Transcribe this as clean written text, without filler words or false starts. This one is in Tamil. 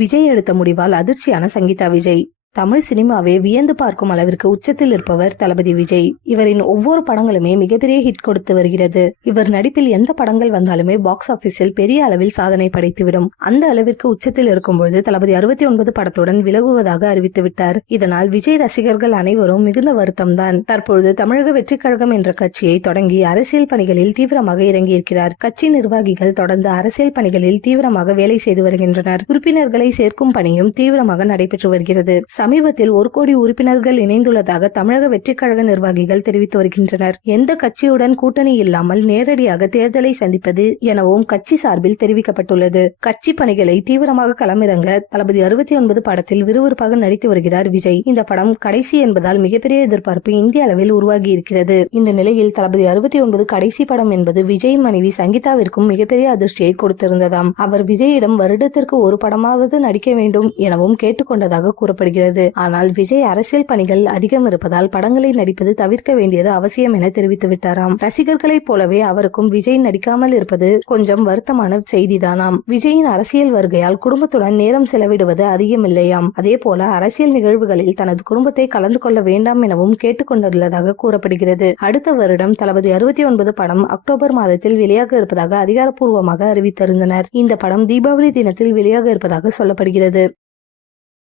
விஜய் எடுத்த முடிவால் அதிர்ச்சியான சங்கீதா விஜய். தமிழ் சினிமாவே வியந்து பார்க்கும் அளவிற்கு உச்சத்தில் இருப்பவர் தளபதி விஜய். இவரின் ஒவ்வொரு படங்களுமே மிகப்பெரிய ஹிட் கொடுத்து வருகிறது. இவர் நடிப்பில் எந்த படங்கள் வந்தாலுமே பாக்ஸ் ஆபீஸில் பெரிய அளவில் சாதனை படைத்துவிடும். அந்த அளவிற்கு உச்சத்தில் இருக்கும்போது தளபதி 69 படத்துடன் விலகுவதாக அறிவித்துவிட்டார். இதனால் விஜய் ரசிகர்கள் அனைவரும் மிகுந்த வருத்தம் தான். தற்பொழுது தமிழக வெற்றி கழகம் என்ற கட்சியை தொடங்கி அரசியல் பணிகளில் தீவிரமாக இறங்கியிருக்கிறார். கட்சி நிர்வாகிகள் தொடர்ந்து அரசியல் பணிகளில் தீவிரமாக வேலை செய்து வருகின்றனர். உறுப்பினர்களை சேர்க்கும் பணியும் தீவிரமாக நடைபெற்று வருகிறது. சமீபத்தில் 1 கோடி உறுப்பினர்கள் இணைந்துள்ளதாக தமிழக வெற்றி கழக நிர்வாகிகள் தெரிவித்து வருகின்றனர். எந்த கட்சியுடன் கூட்டணி இல்லாமல் நேரடியாக தேர்தலை சந்திப்பது எனவும் கட்சி சார்பில் தெரிவிக்கப்பட்டுள்ளது. கட்சி பணிகளை தீவிரமாக களமிறங்க தளபதி 69 படத்தில் விறுவிறுப்பாக நடித்து வருகிறார் விஜய். இந்த படம் கடைசி என்பதால் மிகப்பெரிய எதிர்பார்ப்பு இந்திய அளவில் உருவாகி இருக்கிறது. இந்த நிலையில் தளபதி 69 கடைசி படம் என்பது விஜய் மனைவி சங்கீதாவிற்கும் மிகப்பெரிய அதிர்ச்சியை கொடுத்திருந்ததாம். அவர் விஜயிடம் வருடத்திற்கு 1 படமாவது நடிக்க வேண்டும் எனவும் கேட்டுக்கொண்டதாக கூறப்படுகிறது. ஆனால் விஜய் அரசியல் பணிகள் அதிகம் இருப்பதால் படங்களை நடிப்பது தவிர்க்க வேண்டியது அவசியம் என தெரிவித்து விட்டாராம். ரசிகர்களைப் போலவே அவருக்கும் விஜய் நடிக்காமல் இருப்பது கொஞ்சம் வருத்தமான செய்திதானாம். விஜயின் அரசியல் வருகையால் குடும்பத்துடன் நேரம் செலவிடுவது அதிகமில்லையாம். அதே போல அரசியல் நிகழ்வுகளில் தனது குடும்பத்தை கலந்து கொள்ள வேண்டாம் எனவும் கேட்டுக்கொண்டுள்ளதாக கூறப்படுகிறது. அடுத்த வருடம் தளபதி 69 படம் அக்டோபர் மாதத்தில் வெளியாக இருப்பதாக அதிகாரப்பூர்வமாக அறிவித்திருந்தனர். இந்த படம் தீபாவளி தினத்தில் வெளியாக இருப்பதாக சொல்லப்படுகிறது.